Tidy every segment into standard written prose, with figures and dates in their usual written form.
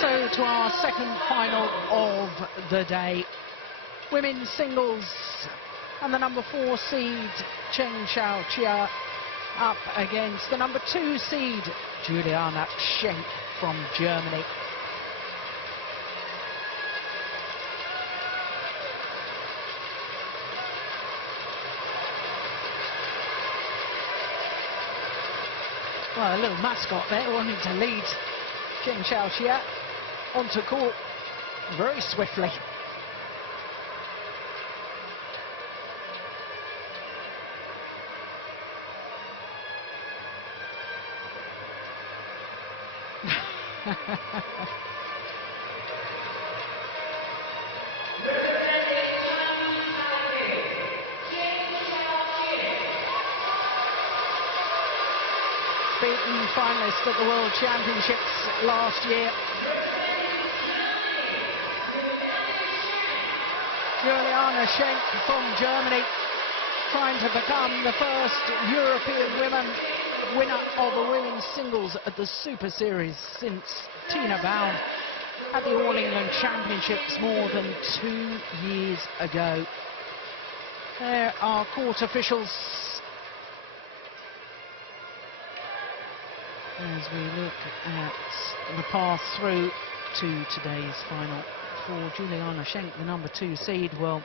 So to our second final of the day, women's singles, and the number 4 seed Chen Xiaoqie up against the number 2 seed Juliane Schenk from Germany. Well, a little mascot there wanting to lead Chen Xiaoqie onto court very swiftly. Beaten finalist at the World Championships last year. Juliane Schenk from Germany, trying to become the first European women winner of a women's singles at the Super Series since Tina Baum at the All England Championships more than 2 years ago. There are court officials as we look at the path through to today's final for Juliane Schenk, the number 2 seed. Well,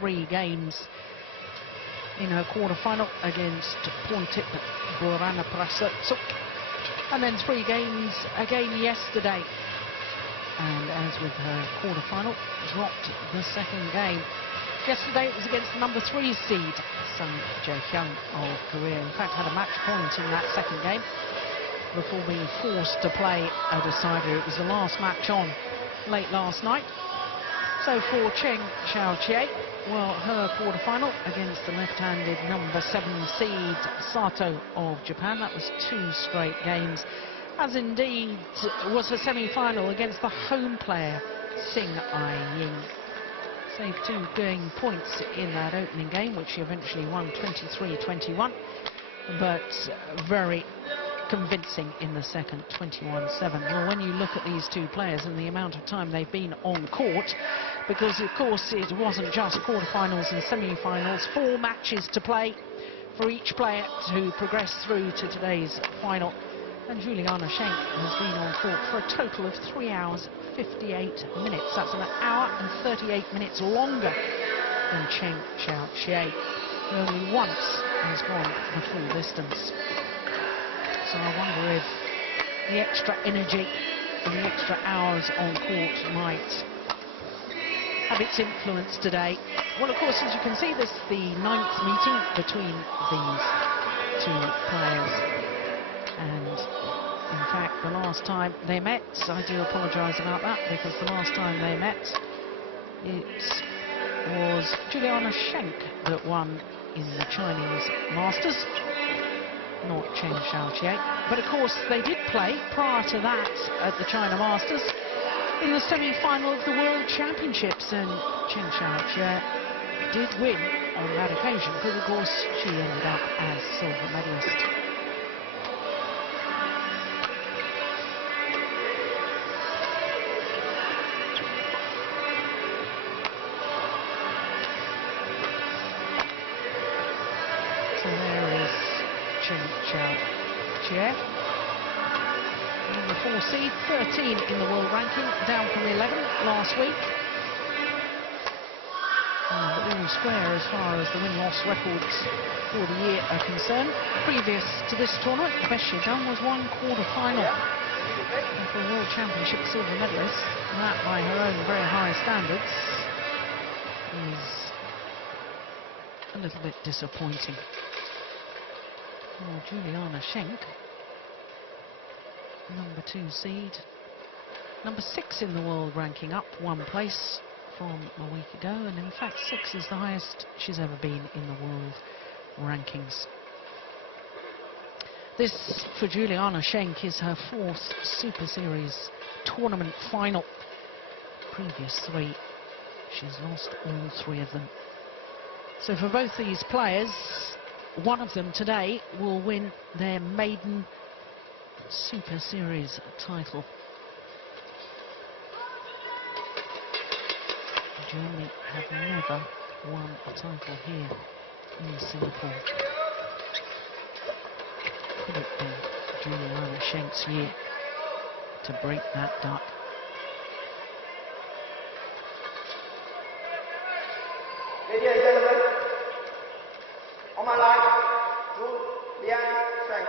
3 games in her quarter-final against Pontip Borana Prasatsuk, and then 3 games again yesterday. And as with her quarter-final, dropped the second game. Yesterday it was against the number 3 seed Sun Jae-hyun of Korea. In fact, had a match point in that second game before being forced to play a decider. It was the last match on late last night. So for Chen Xiaoqie, well, her quarter-final against the left-handed number 7 seed Sato of Japan. That was 2 straight games, as indeed was her semi-final against the home player Sing Ai-ying. Saved 2 game points in that opening game, which she eventually won 23-21, but very convincing in the second, 21-7. Well, when you look at these 2 players and the amount of time they've been on court, because of course it wasn't just quarterfinals and semi-finals, 4 matches to play for each player to progress through to today's final. And Juliane Schenk has been on court for a total of 3 hours 58 minutes. That's an hour and 38 minutes longer than Chen Xiaoqie, who only once has gone the full distance. So I wonder if the extra energy and the extra hours on court might have its influence today. Well, of course, as you can see, this is the 9th meeting between these 2 players. And in fact, the last time they met, I do apologise about that, because the last time they met, it was Juliane Schenk that won in the Chinese Masters, not Chen Xiaoqie. But of course they did play prior to that at the China Masters in the semi-final of the World Championships, and Chen Xiaoqie did win on that occasion, but of course she ended up as silver medalist. So there is Chen Xiaoqie, number 4 seed, 13 in the world ranking, down from 11 last week. And all square as far as the win-loss records for the year are concerned. Previous to this tournament, the best she'd done was 1 quarter-final. And for a World Championship silver medalist, that by her own very high standards is a little bit disappointing. Oh, Juliane Schenk, number 2 seed, number 6 in the world ranking, up 1 place from a week ago, and in fact 6 is the highest she's ever been in the world rankings. This, for Juliane Schenk, is her 4th Super Series tournament final. Previous 3, she's lost all 3 of them. So for both these players, one of them today will win their maiden Super Series title. Germany have never won a title here in Singapore. Could it be Juliana Schenk's year to break that duck? Ladies and gentlemen, on my right, Zhu Lian Shen,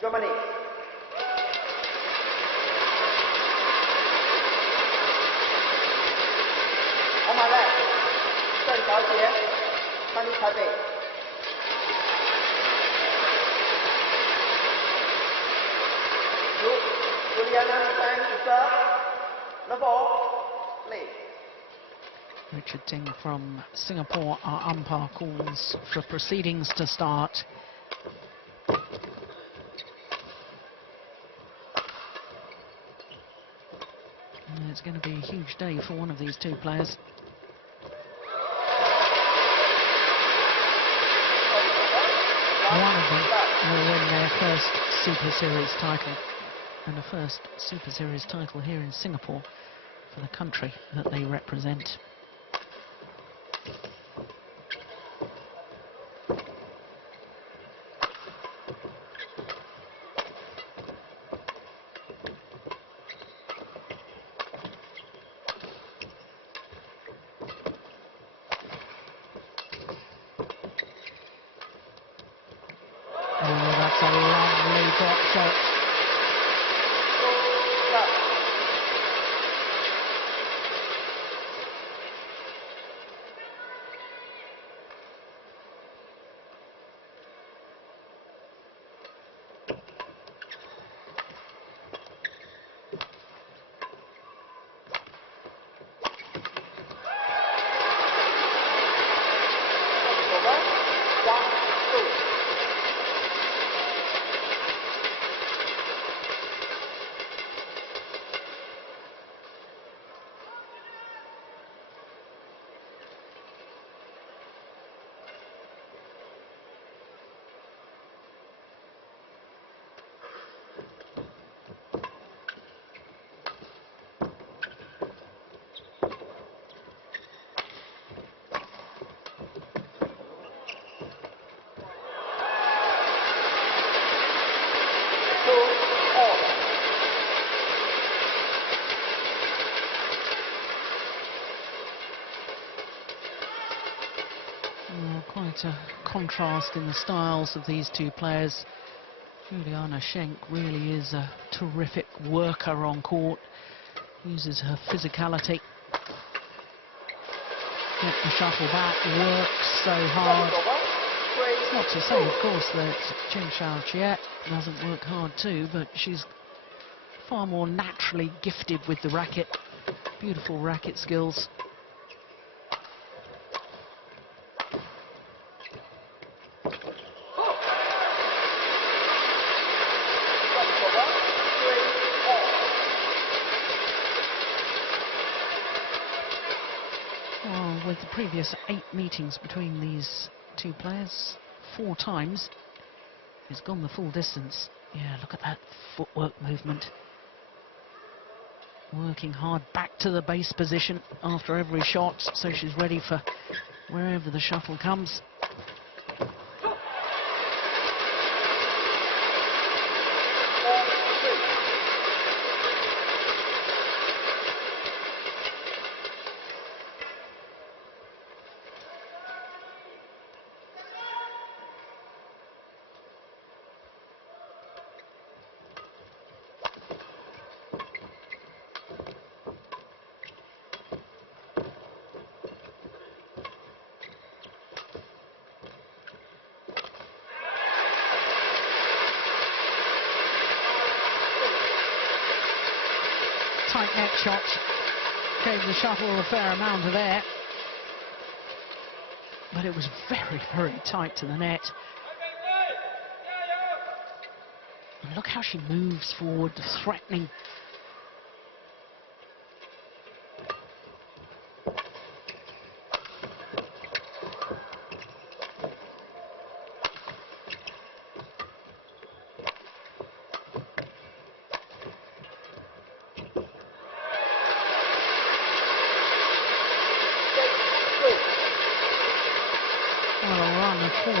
Germany. On my left, Deng Xiaojie, Chinese Taipei. Juliana Shen to serve. Number 4, please. Richard Ting from Singapore, our umpire, calls for proceedings to start. And it's going to be a huge day for one of these two players. One of them will win their first Super Series title, and the first Super Series title here in Singapore for the country that they represent. Quite a contrast in the styles of these two players. Juliana Schenk really is a terrific worker on court, uses her physicality, get the shuttle back, works so hard. It's not to say, of course, that Chen Xiaoqie doesn't work hard too, but she's far more naturally gifted with the racket. Beautiful racket skills. With the previous 8 meetings between these two players, 4 times he's gone the full distance. Yeah, look at that footwork movement. Working hard back to the base position after every shot, so she's ready for wherever the shuttle comes. Tight net shot, gave the shuttle a fair amount of air, but it was very, very tight to the net. And look how she moves forward, threatening.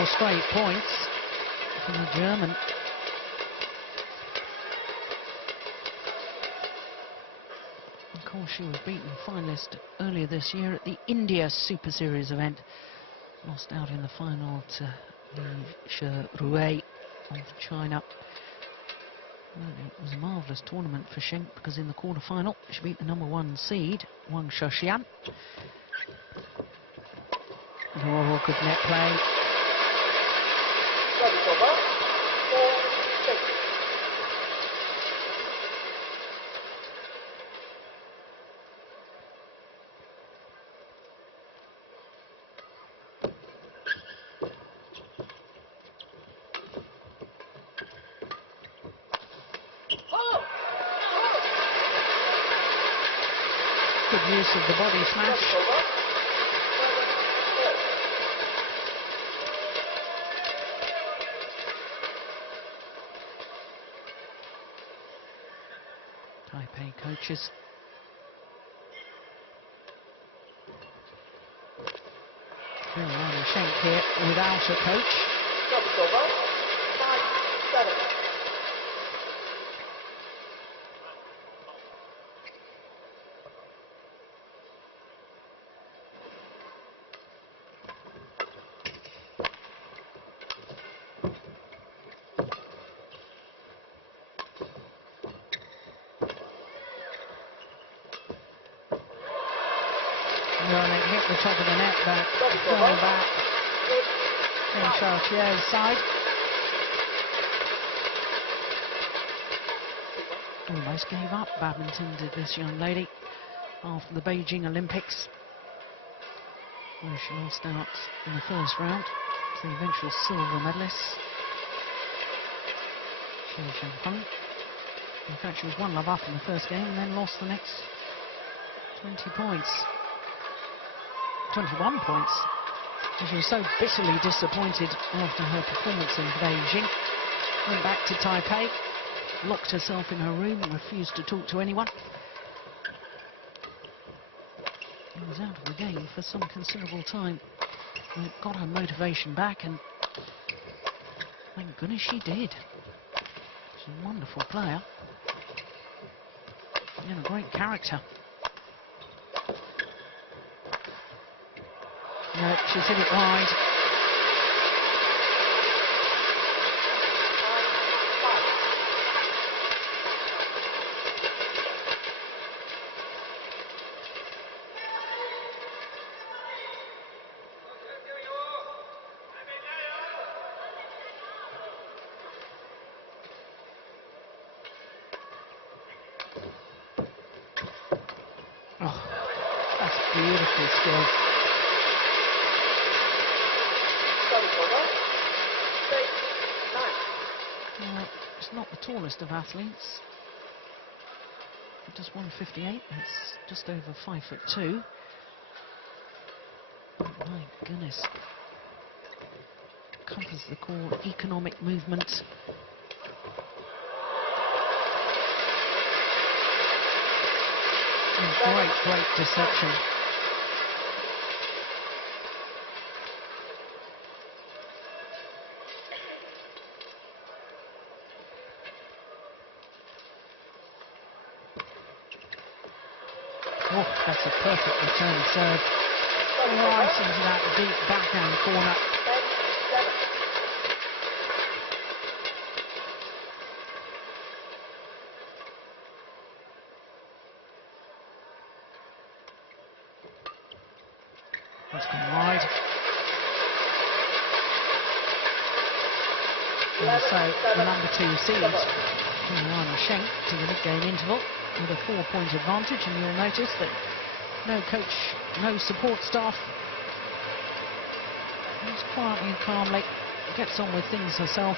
4 straight points for the German. Of course, she was beaten finalist earlier this year at the India Super Series event. Lost out in the final to Li Rui of China. Well, it was a marvellous tournament for Schenk because in the quarter-final she beat the #1 seed, Wang Shaoxian. Oh, good net play. Service over. 4-6. Good use of the body smash. Service over. Taipei coaches. Juliana Schenk here without a coach. Service over. 5-7. It hit the top of the net, but going back in Xiaoqia's side. Almost gave up badminton, did this young lady, after the Beijing Olympics, where she lost out in the first round to the eventual silver medalist, Xie Zhenheng. In fact, she was 1-love up in the first game and then lost the next 20 points. 21 points. And she was so bitterly disappointed after her performance in Beijing. Went back to Taipei, locked herself in her room and refused to talk to anyone. And was out of the game for some considerable time. And it got her motivation back, and thank goodness she did. She's a wonderful player and a great character. No, she's hit it wide. Oh, that's beautiful skill. She's not the tallest of athletes. Just 158. That's just over 5'2". My goodness. Covers the core, economic movement. And great deception. Oh, that's a perfect return serve. Right into that deep backhand corner. That's gone wide. And so the #2 seed, Juliana Schenk, to the mid-game interval with a 4-point advantage, and you'll notice that no coach, no support staff. Just quietly and calmly gets on with things herself.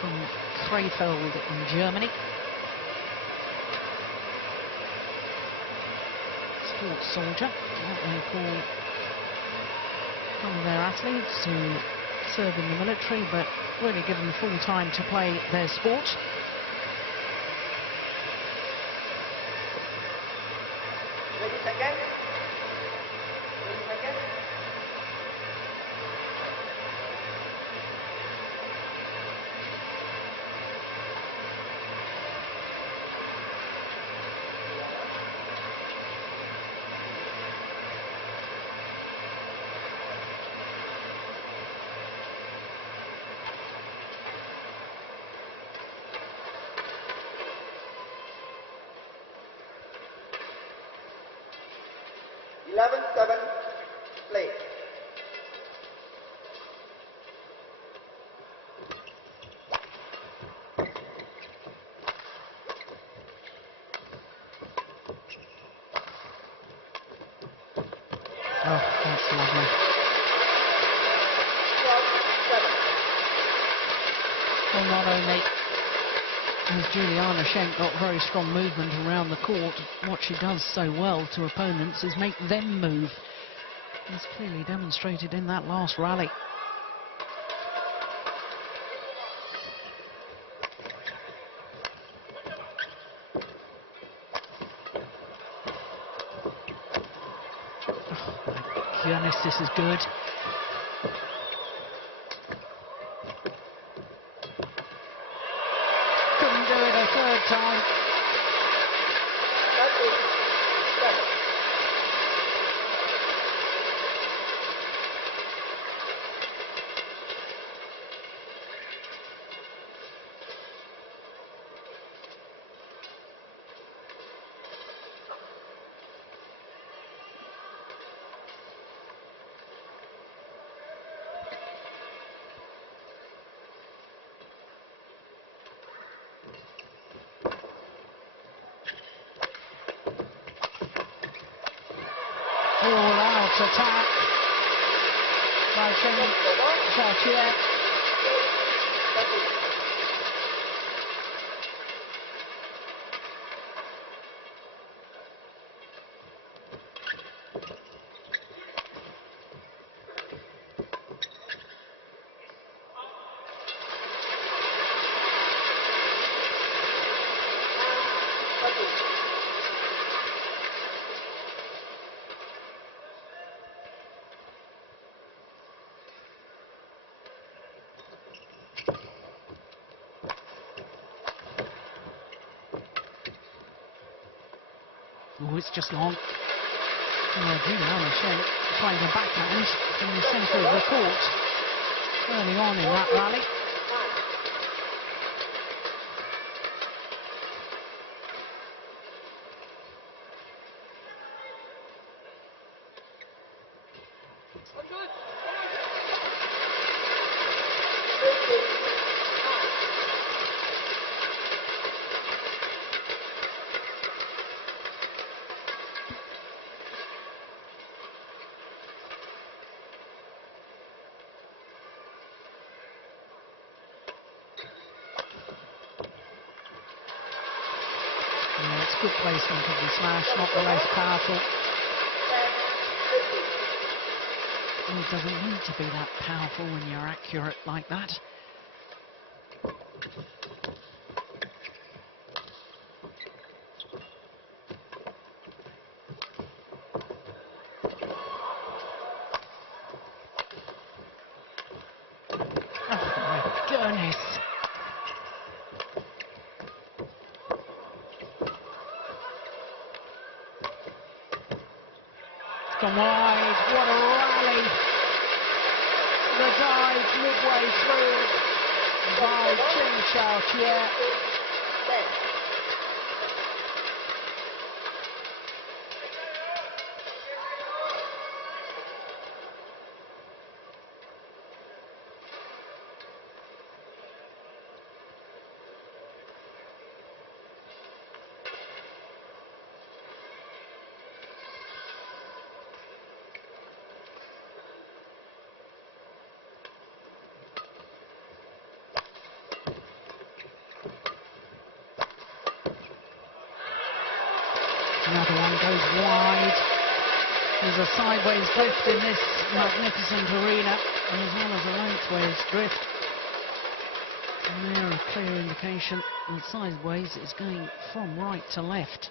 From Krefeld in Germany. Sports soldier, what they call one of their athletes who serve in the military but really given the full time to play their sport. 11-7, play. Oh, that's lovely. 12-7. Well, not only has Juliana Schenk got very strong movement around the court, what she does so well to opponents is make them move. It's clearly demonstrated in that last rally. Oh my goodness, this is good. Couldn't do it a third time. 13-7. All out attack by Chen Xiaoqie. 13. Oh, it's just long. Oh, Juliana Schenk trying a backhand in the centre of the court early on in that rally. Yeah, it's good placement of the smash, not the most powerful. And it doesn't need to be that powerful when you're accurate like that. Oh my goodness. It's gone wide. What a rally. The dive midway through by Chen Xiaoqie. 10. Another one goes wide. There's a sideways drift in this magnificent arena, as well as a lengthways drift. And there, a clear indication that sideways is going from right to left.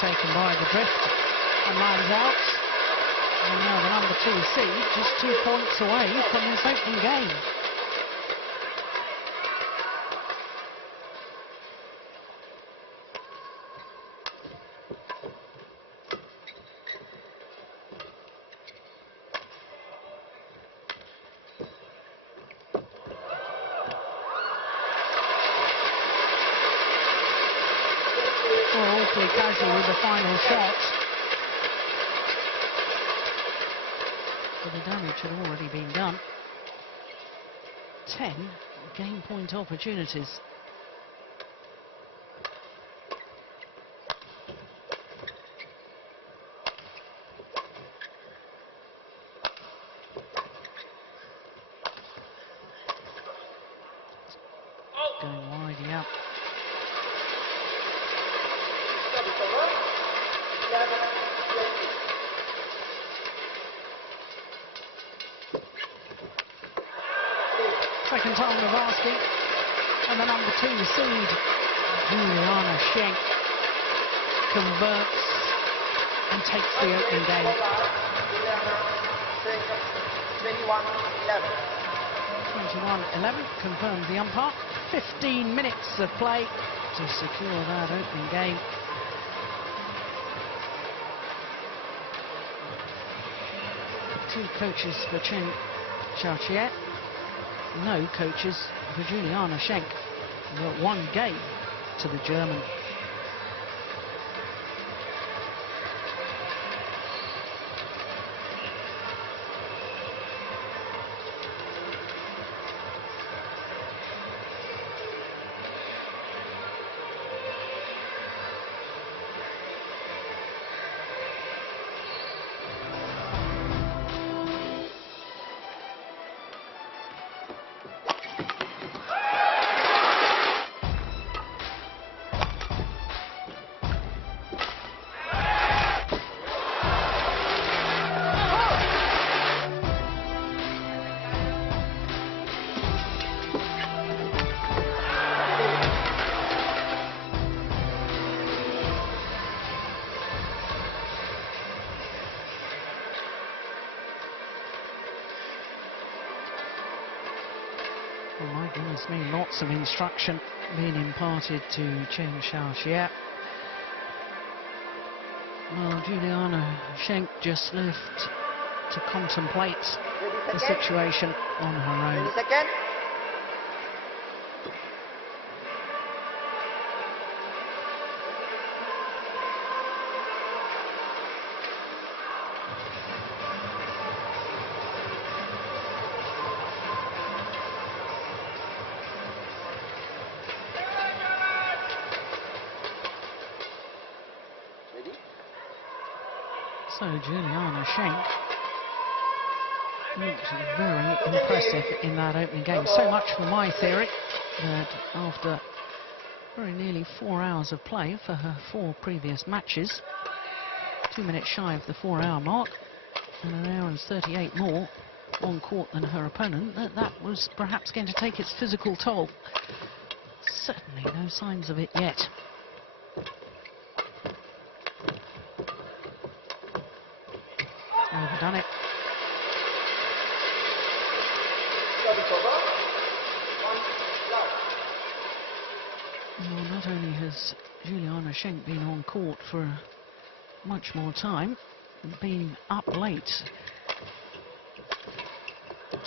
taken by the drift and lines out. And now the number 2 seed just 2 points away from this opening game. Awfully casual with the final shot. But the damage had already been done. 10 game point opportunities. Going wide, yeah. Second time of asking, and the number 2 seed, Juliana Schenk, converts and takes the opening game. 21-11 confirmed the umpire. 15 minutes of play to secure that opening game. Two coaches for Chen Xiaoxie. No coaches for Juliana Schenk, but 1 game to the German. Oh my goodness me, lots of instruction being imparted to Chen Xiaoxie. Well, Juliana Schenk just left to contemplate the situation on her own. So Juliana Schenk looked very impressive in that opening game. So much for my theory that after very nearly 4 hours of play for her 4 previous matches, 2 minutes shy of the 4-hour mark, and an hour and 38 more on court than her opponent, that was perhaps going to take its physical toll. Certainly no signs of it yet. Overdone it. Well, not only has Juliana Schenk been on court for much more time, been up late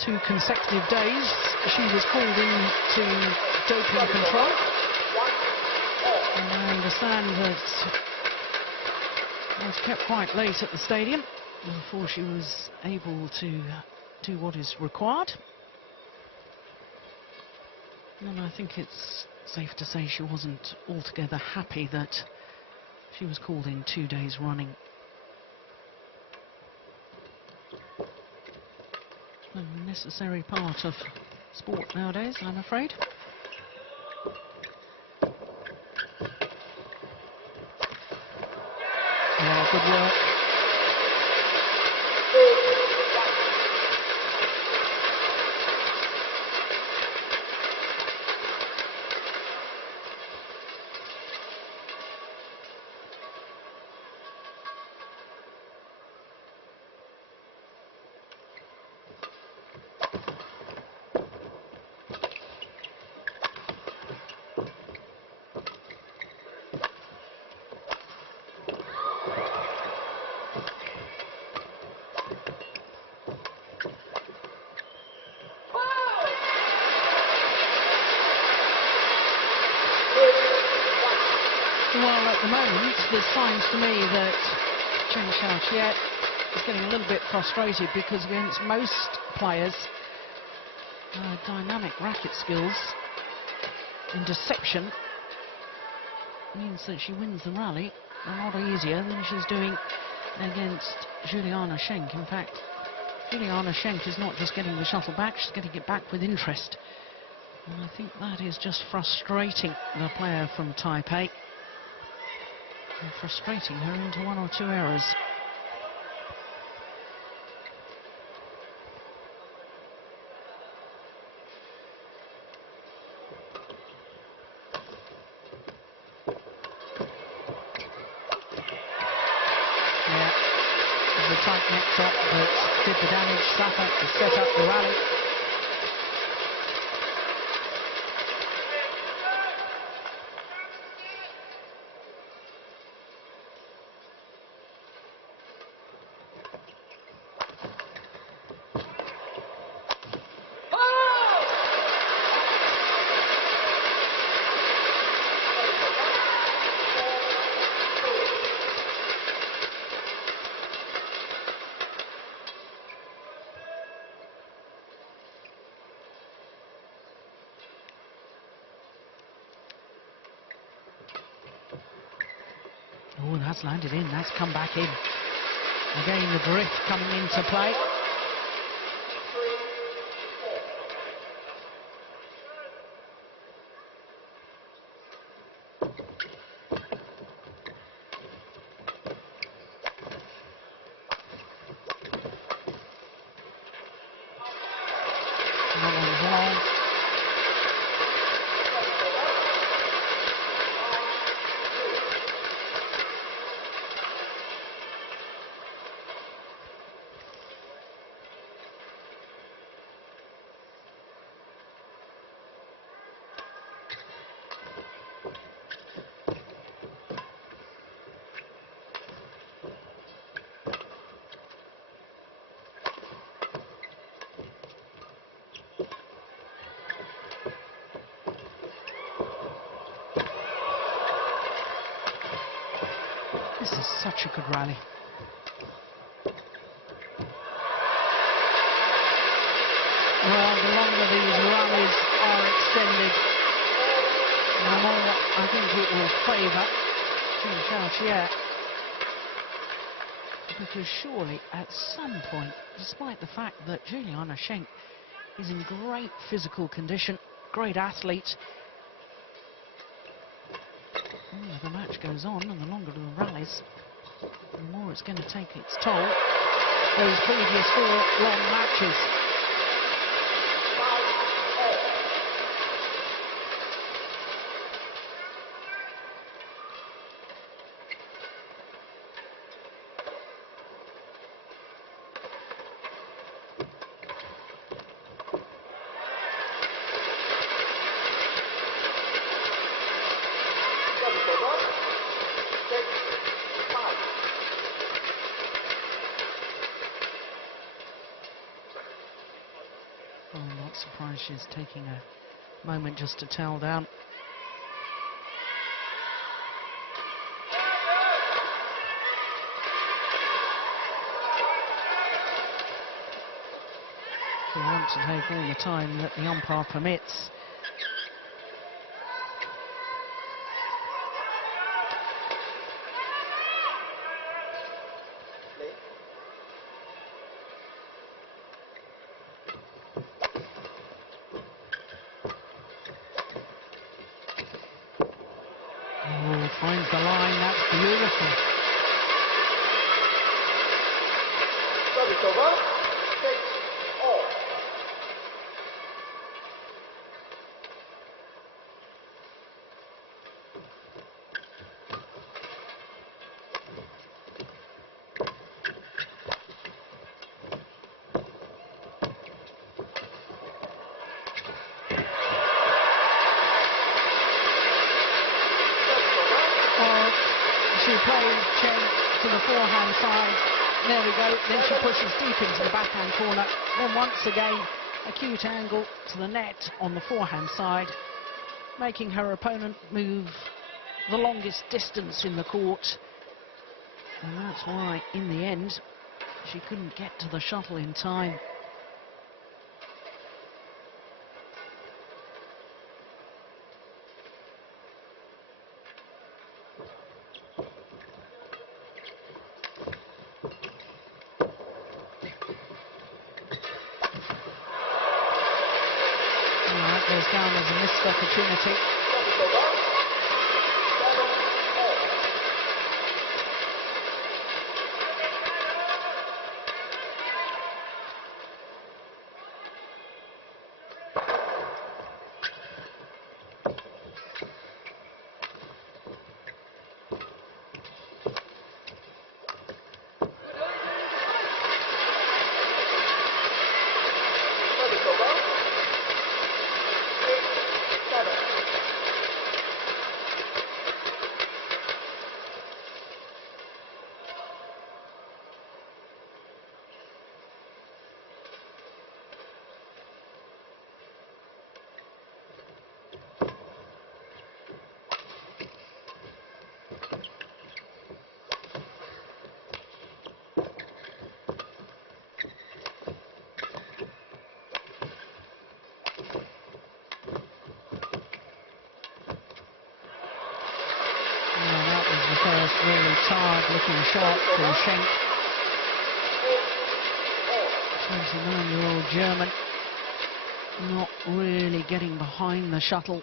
2 consecutive days. She was called in to doping control, and I understand that was kept quite late at the stadium before she was able to do what is required. And I think it's safe to say she wasn't altogether happy that she was called in 2 days running. A necessary part of sport nowadays, I'm afraid. Yeah, good work. There's signs to me that Chen Xiaoqie is getting a little bit frustrated, because against most players, dynamic racket skills and deception means that she wins the rally a lot easier than she's doing against Juliana Schenk. In fact, Juliana Schenk is not just getting the shuttle back, she's getting it back with interest. And I think that is just frustrating the player from Taipei, and frustrating her into one or two errors. Tight neck shot that did the damage. Safa to set up the rally. Oh, that's landed in, that's come back in. Again, the drift coming into play. That one's long. This is such a good rally. Well, the longer these rallies are extended, the more I think it will favour Chen Xiaoqie. Because surely, at some point, despite the fact that Juliana Schenk is in great physical condition, great athlete, the longer the match goes on and the longer the rallies, the more it's going to take its toll. Those previous 4 long matches. I'm not surprised she's taking a moment just to towel down. She wants to take all the time that the umpire permits. Finds the line, that's beautiful. Service over. 6 all. She plays Chen to the forehand side. There we go. Then she pushes deep into the backhand corner. Then once again, acute angle to the net on the forehand side, making her opponent move the longest distance in the court. And that's why, in the end, she couldn't get to the shuttle in time. That goes down as a missed opportunity. That was the first really tired-looking shot from Schenk. 29-year-old German, not really getting behind the shuttle.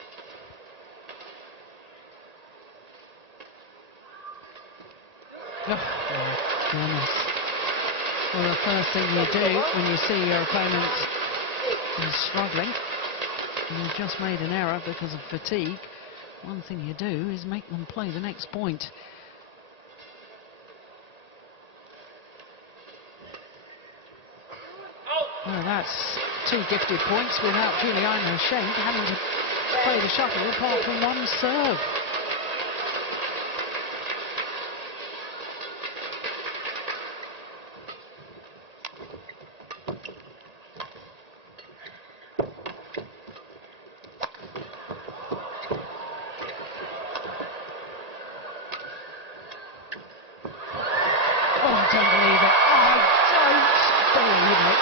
Oh, my goodness. Well, the first thing you do when you see your opponent is struggling, and you've just made an error because of fatigue, one thing you do is make them play the next point. Well, that's two gifted points without Juliana Schenk having to play the shuttle apart from one serve. I don't believe it. I don't believe it.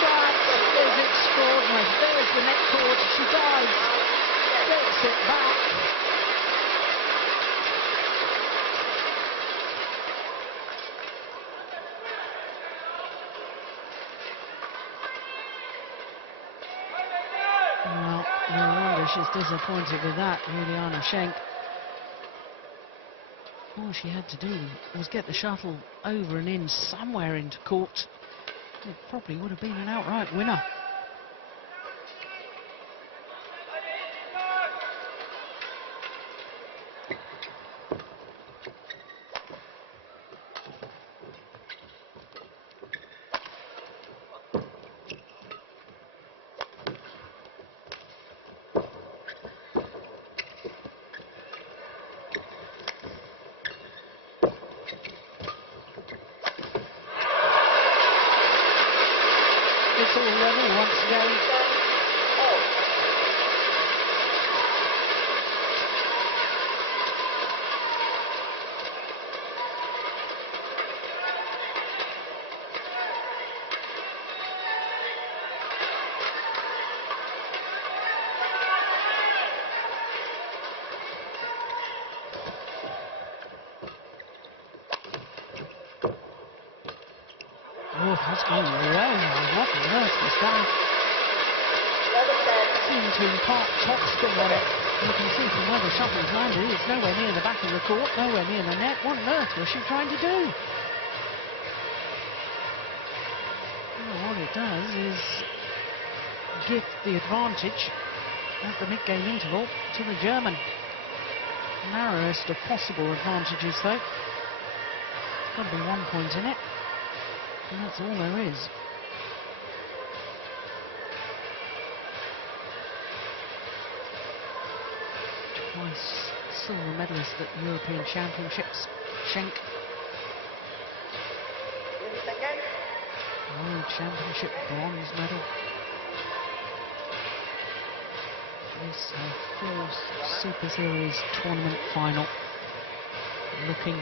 That is extraordinary. There's the net cord. She dives, gets it back. Well, no wonder she's disappointed with that, Juliana Schenk. All she had to do was get the shuttle over and in somewhere into court. It probably would have been an outright winner. It's all level once again. Oh, that's going well now. What on earth was that? Seemed to impart topspin on it. You can see from where the shuttle's landed, it's nowhere near the back of the court, nowhere near the net. What on earth was she trying to do? Well, what it does is gift the advantage at the mid-game interval to the German. Narrowest of possible advantages, though. Got to be 1 point in it. And that's all there is. Twice silver medalist at European Championships, Schenk. World Championship bronze medal. This fourth Super Series tournament final, looking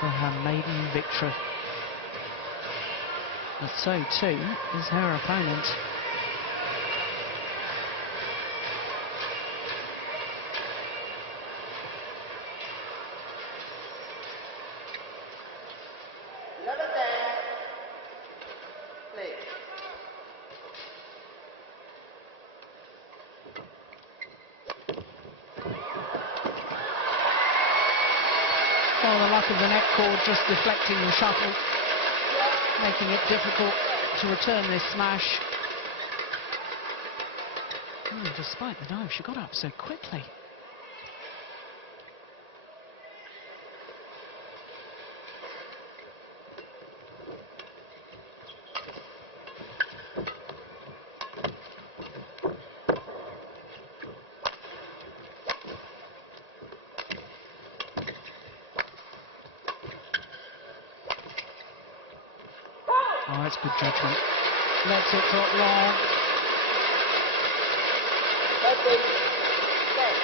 for her maiden victory. But so too is her opponent. Number 10, please. Well, the luck of the net cord just deflecting the shuttle, making it difficult to return this smash. Despite the dive, she got up so quickly. Oh, that's good judgment. Lets it drop long. That's it. 10.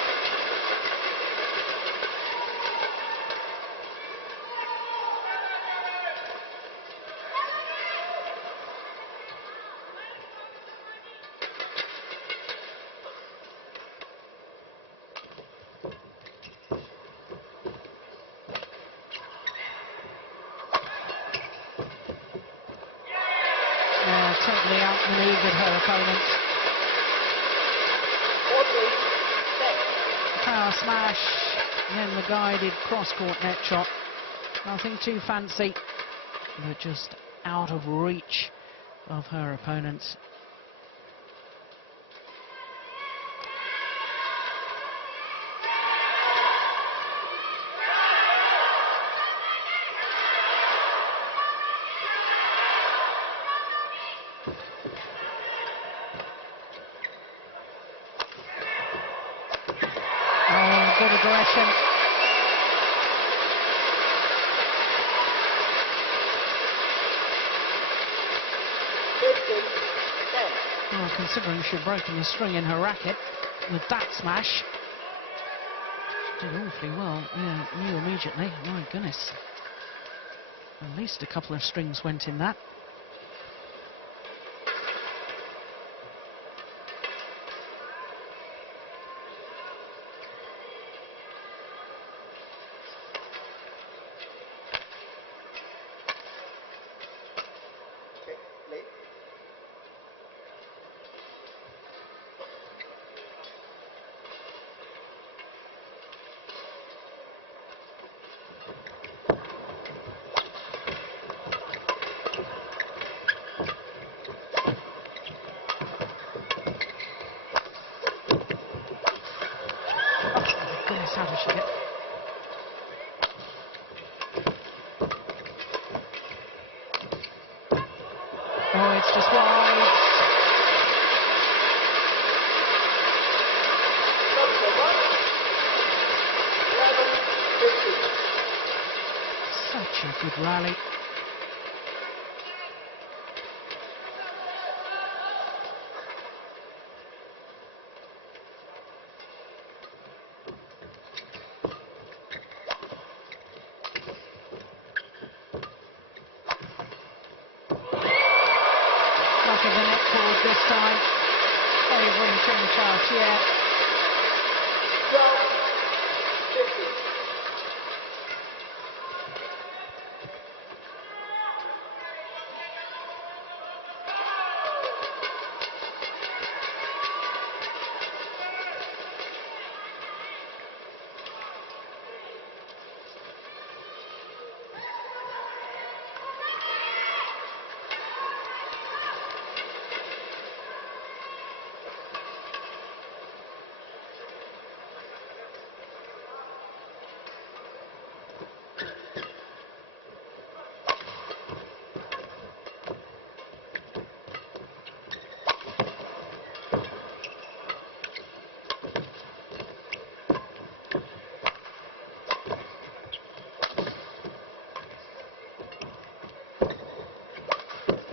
Totally outmaneuvered her opponent. 14, 10. Power smash, then the guided cross-court net shot. Nothing too fancy, but just out of reach of her opponent. Oh, good aggression. Well, considering she'd broken the string in her racket with that smash, she did awfully well. Yeah, knew immediately. My goodness. At least a couple of strings went in that. Okay, please. Oh, my goodness, how did she get... Oh, it's just wide. Number 1, 11, 15. Such a good rally. Luck of the net cord this time. Favouring Chen Xiaoxie. 12, 15.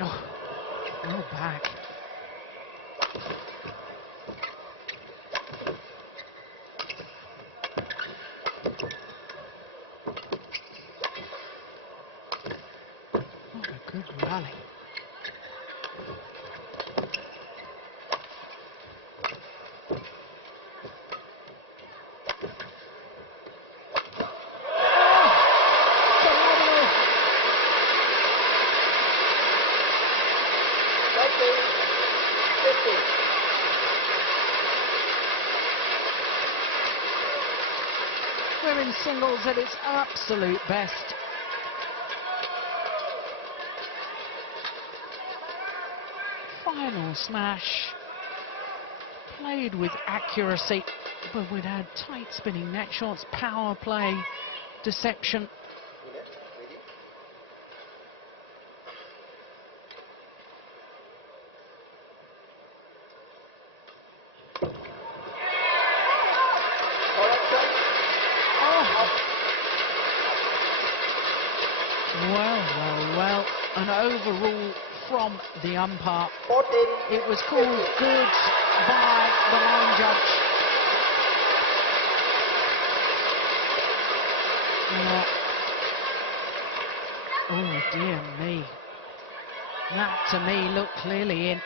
Oh, well back. rally. Women's singles at its absolute best. Final smash, played with accuracy, but we'd had tight spinning net shots, power play, deception. Well, an overrule from the umpire. It was called good by the line judge. Oh dear me. That to me looked clearly in.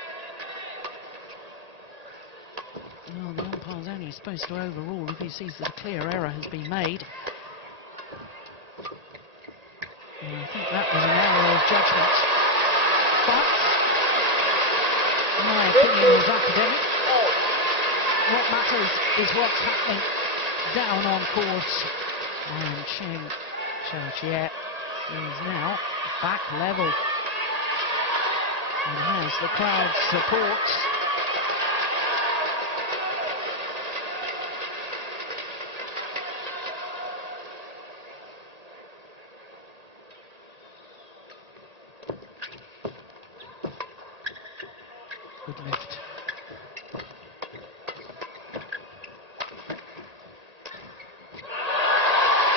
Well, the umpire's only supposed to overrule if he sees that a clear error has been made. And I think that was an error of judgment. But my opinion was academic. What matters is what's happening down on course. And Cheng Xiaoqie is now back level and has the crowd's support. Good lift.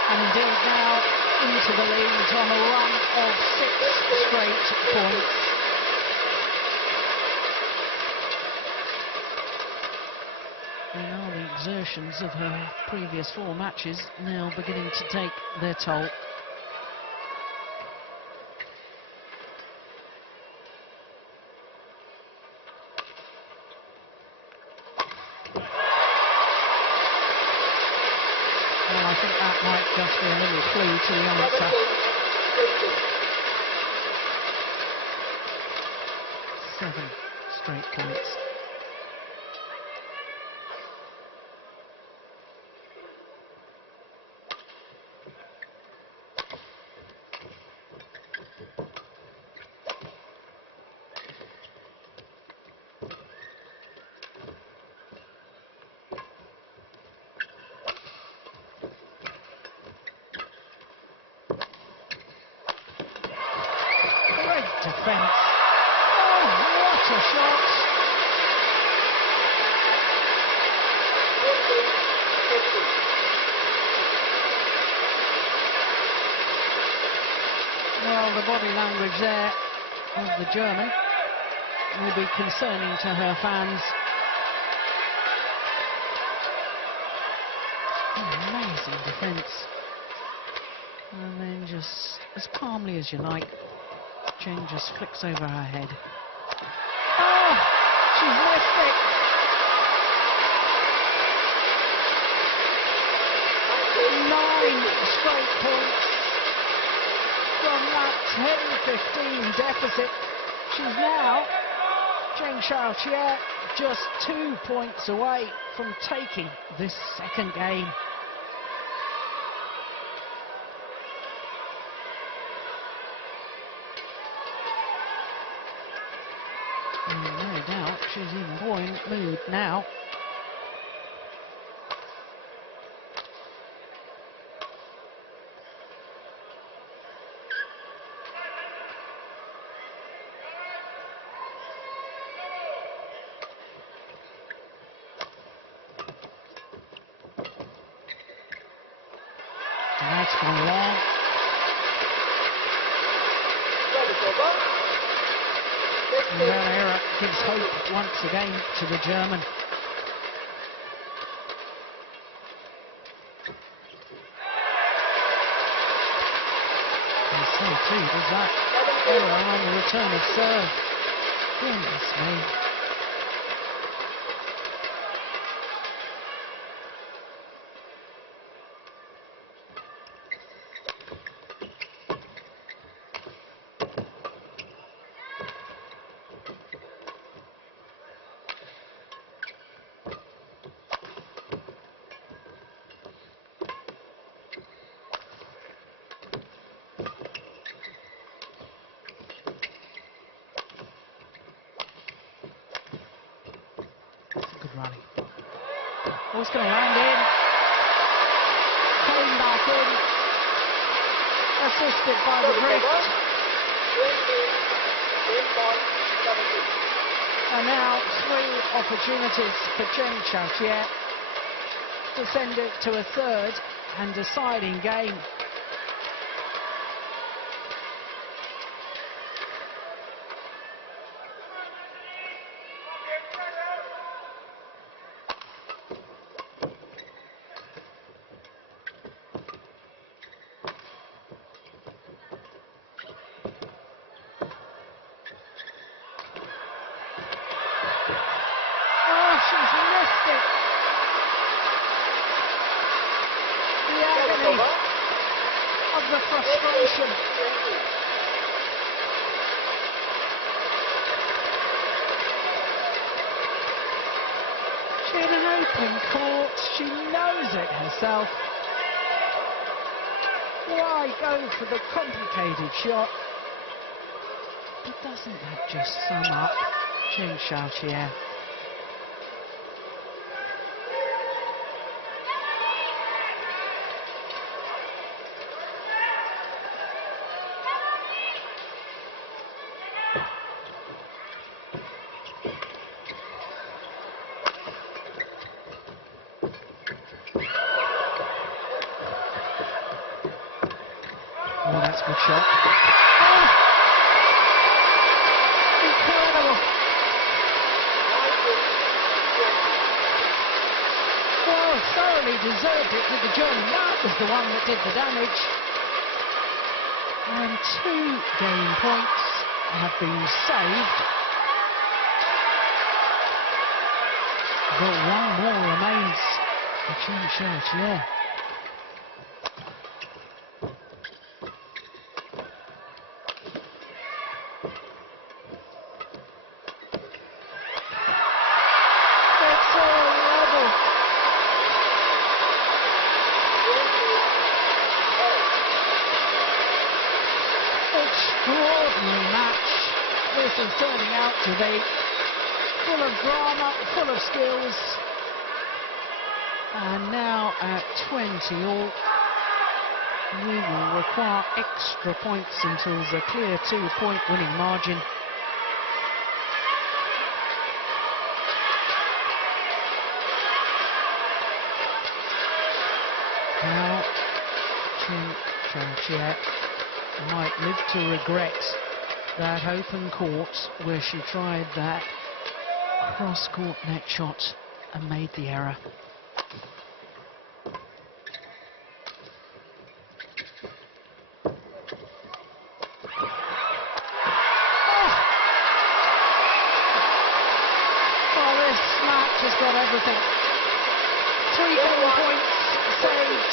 And indeed now into the lead on a run of 6 straight points. And now the exertions of her previous 4 matches now beginning to take their toll. Well, I think that might just be a little clue to the answer. 7 straight points. Defence. Oh, what a shot! Well, the body language there of the German will be concerning to her fans. Amazing defence. And then just as calmly as you like, Cheng just flicks over her head. Oh, she's missed it. Nine straight points from that 10-15 deficit. She's now, Cheng Xiaoqie, just 2 points away from taking this second game. No doubt she's in buoyant mood now. And that's gone long. And that error gives hope once again to the German. And so too does that error on the return of serve. Goodness me. Good rally. Oh, it's going to land in. Came back in. Assisted by the drift. And now 3 opportunities for Chen Xiaoqie to send it to a third and deciding game. She's missed it. The agony of the frustration. She had an open court. She knows it herself. Why go for the complicated shot? But doesn't that just sum up Chen Xiaoqie? Oh, that's a good shot. Oh! Incredible. Well, thoroughly deserved it with the German. That was the one that did the damage. And 2 game points have been saved. But 1 more remains for Chen Xiaoqie. Extraordinary match this is turning out to be, full of drama, full of skills, and now at 20 all we will require extra points until there's a clear 2-point winning margin. Now Chen Xiaoqie might live to regret that open court where she tried that cross-court net shot and made the error. Well, this match has got everything. 3 game points saved,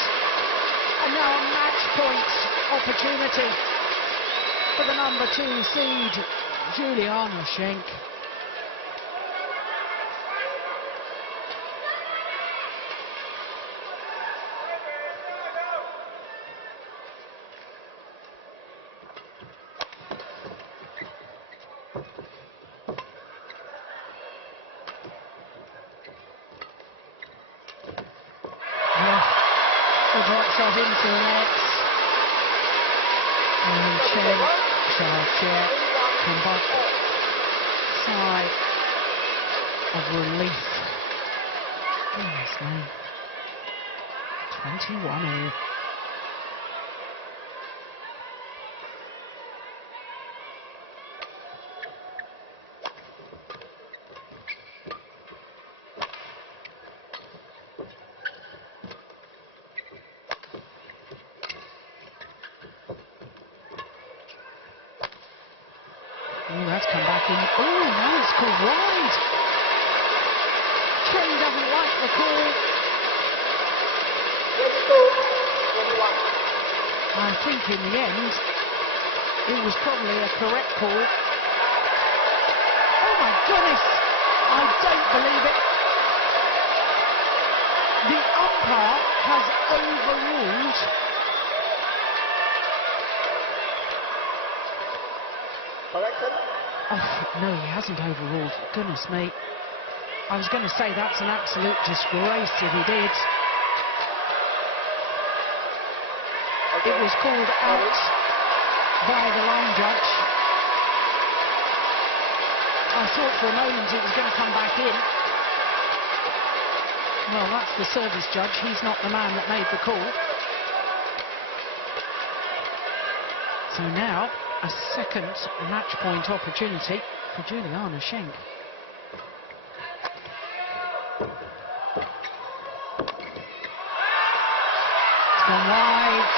and now a match point opportunity for the number 2 seed, Juliana Schenk. The drop shot into the net. And Chen Xiaoqie come back. Sigh of relief. Goodness me. 21 all. that's come back in. Oh, no, it's called wide. Cheng doesn't like the call. 22, 21. I think in the end, it was probably a correct call. Oh my goodness! I don't believe it. The umpire has overruled. Correction. Oh, no, he hasn't overruled. Goodness me. I was going to say that's an absolute disgrace if he did. Okay. It was called out by the line judge. I thought for a moment it was going to come back in. Well, that's the service judge. He's not the man that made the call. So now, a second match point opportunity for Juliana Schenk. It's gone wide.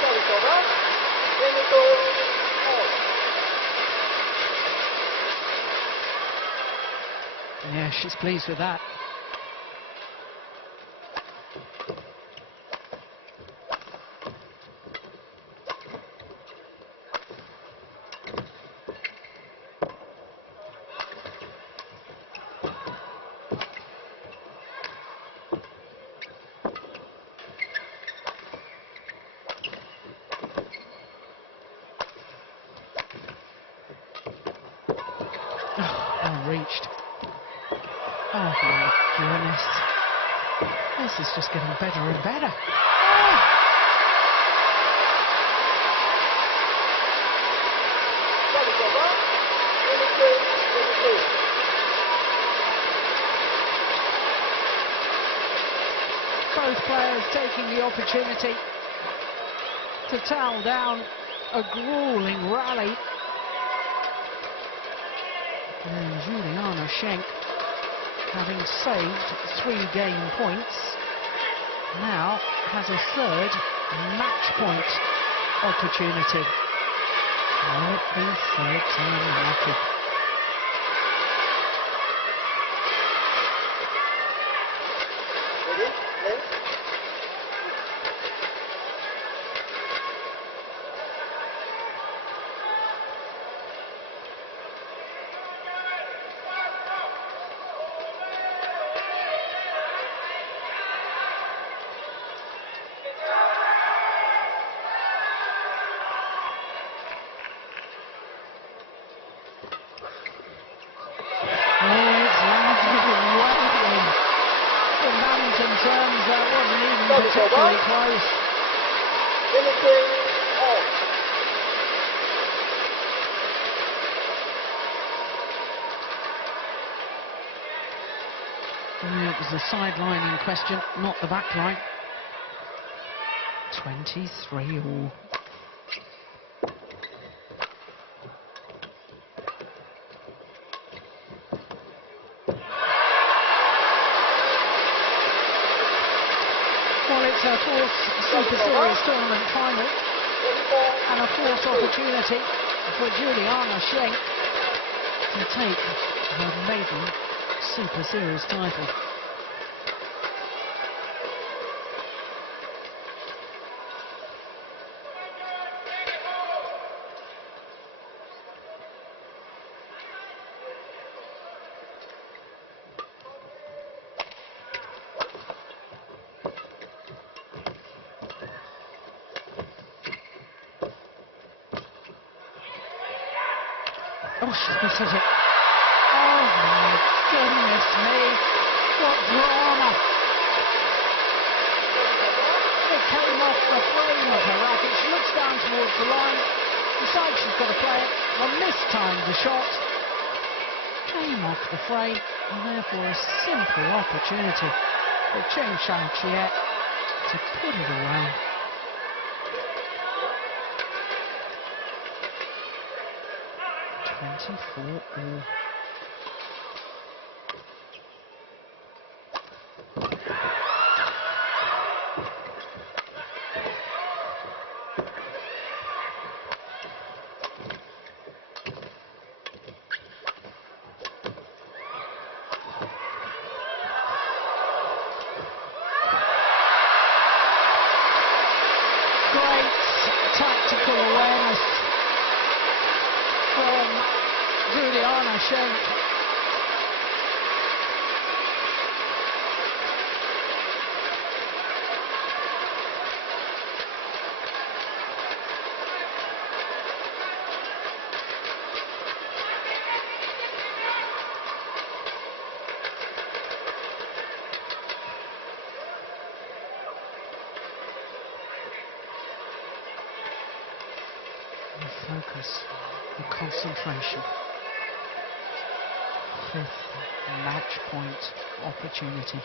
Service over. 22, all. Yeah, she's pleased with that. Unreached. Oh my goodness. This is just getting better and better. Oh. Service over. 22, 22. Both players taking the opportunity to towel down a grueling rally. And Juliana Schenk, having saved 3 game points, now has a third match point opportunity. Will it be third time lucky? Ready? Play. Terms, that wasn't even particularly close. 23, all. It was the sideline in question, not the back line. 23 all. Well, it's a fourth Super Series tournament final 24, and a fourth opportunity for Juliana Schenk to take her maiden Super Series title. Oh, she's going to hit it. Oh my goodness me. What drama. It came off the frame of her racket. She looks down towards the line, decides she's got to play it, well, mistimed the shot, came off the frame, and therefore a simple opportunity for Cheng Shang-Chieh to put it away. All. Schenk. The focus, the concentration. Fifth match point opportunity.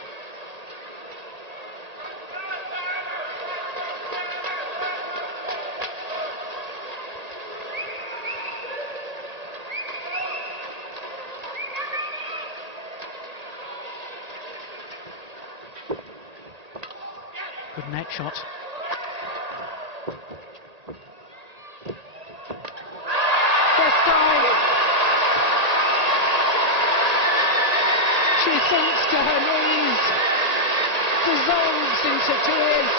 Good net shot. First time. She sinks to her knees, dissolves into tears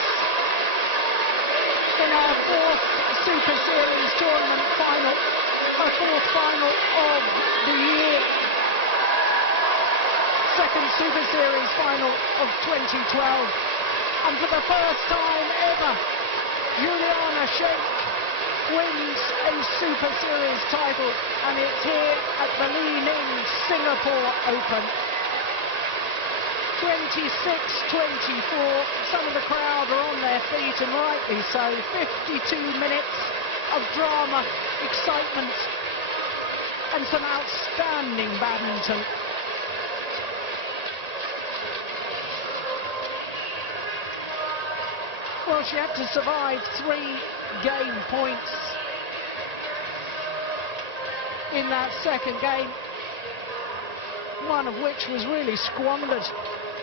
in our fourth Super Series tournament final, our fourth final of the year. Second Super Series final of 2012. And for the first time ever, Juliana Schenk wins a Super Series title, and it's here at the Li Ning Singapore Open. 26-24, some of the crowd are on their feet, and rightly so. 52 minutes of drama, excitement, and some outstanding badminton. Well, she had to survive 3 game points in that second game, one of which was really squandered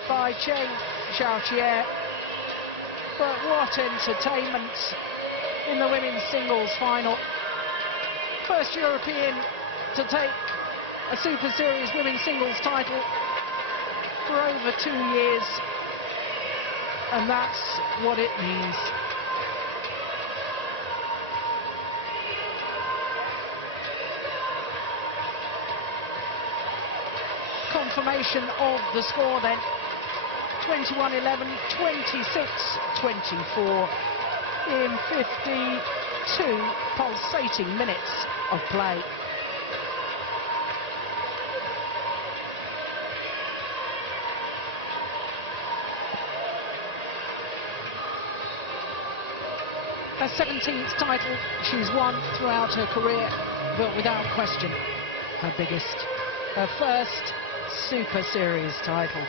by Chen Xiaoqie. But what entertainment in the women's singles final. First European to take a Super Series women's singles title for over 2 years. And that's what it means. Confirmation of the score then. 21-11, 26-24 in 52 pulsating minutes of play. Her 17th title she's won throughout her career, but without question, her biggest, her first Super Series title.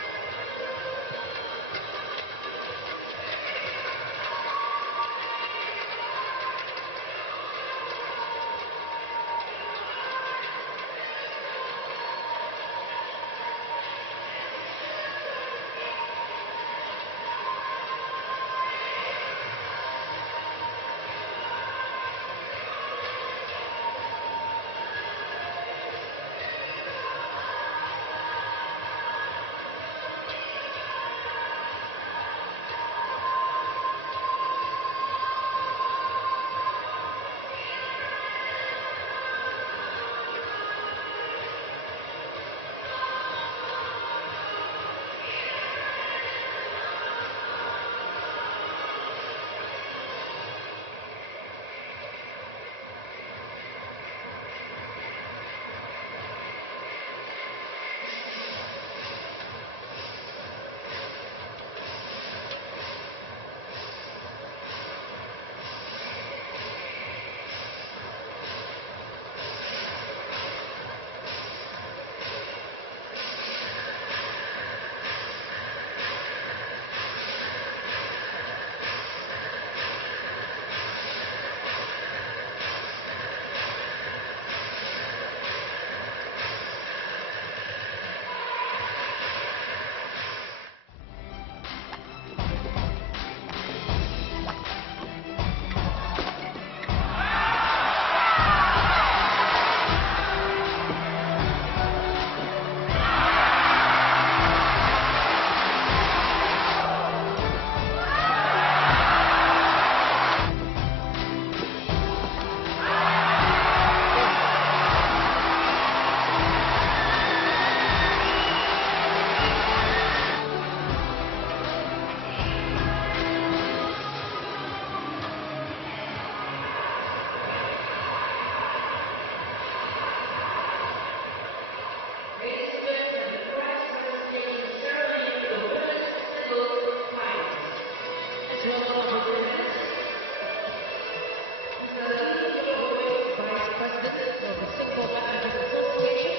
Vice President of the Singapore Badminton Association,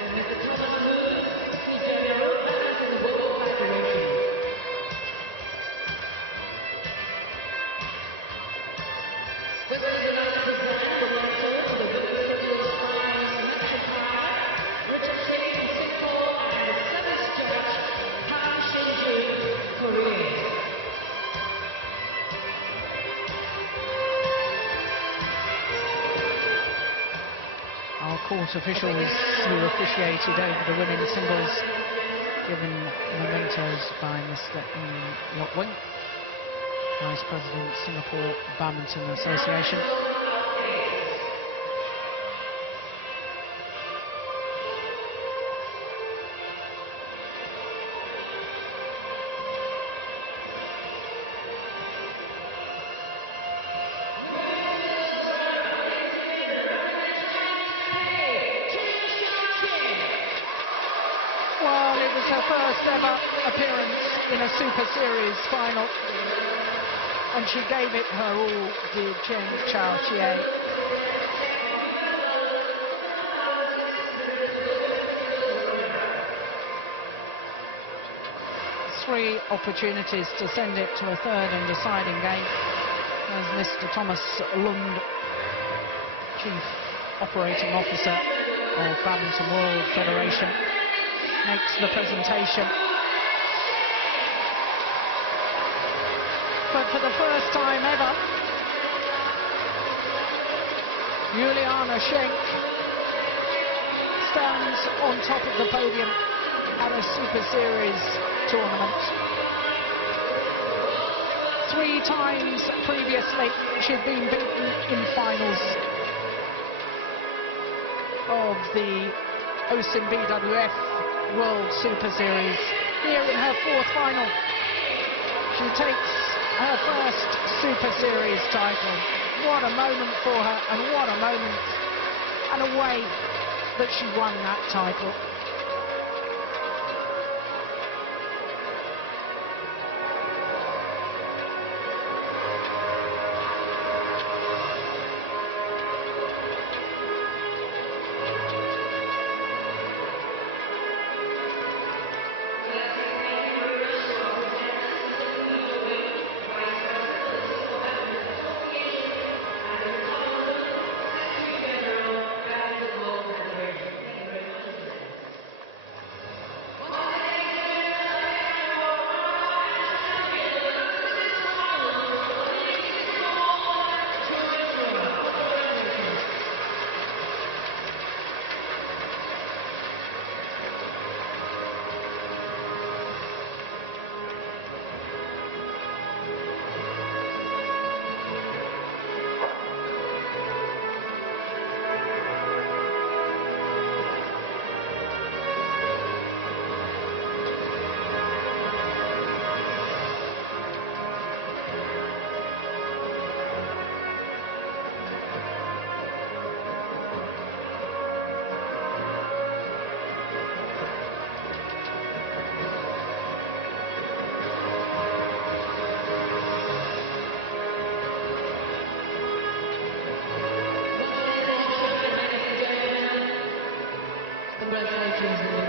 and Mr. Thomas Moon, Key General, Badminton World Federation. Quickly the night design will also to the women's singles finals match partner, Richard Cheng from Singapore, and the seventh judge, Han Shin-jun, Korea. Our court officials who officiated over the women's singles given mementos by Mr. Ng Lok Wing, Vice President, Singapore Badminton Association. Well, it was her first ever appearance in a Super Series final, and she gave it her all, did Chen Chao-Chie. Three opportunities to send it to a third and deciding game as Mr. Thomas Lund, Chief Operating Officer of Badminton World Federation, makes the presentation. But for the first time ever, Juliana Schenk stands on top of the podium at a Super Series tournament. 3 times previously she'd been beaten in finals of the OSIM BWF World Super Series. Here in her 4th final, she takes her first Super Series title. What a moment for her, and what a moment and a way that she won that title. Congratulations.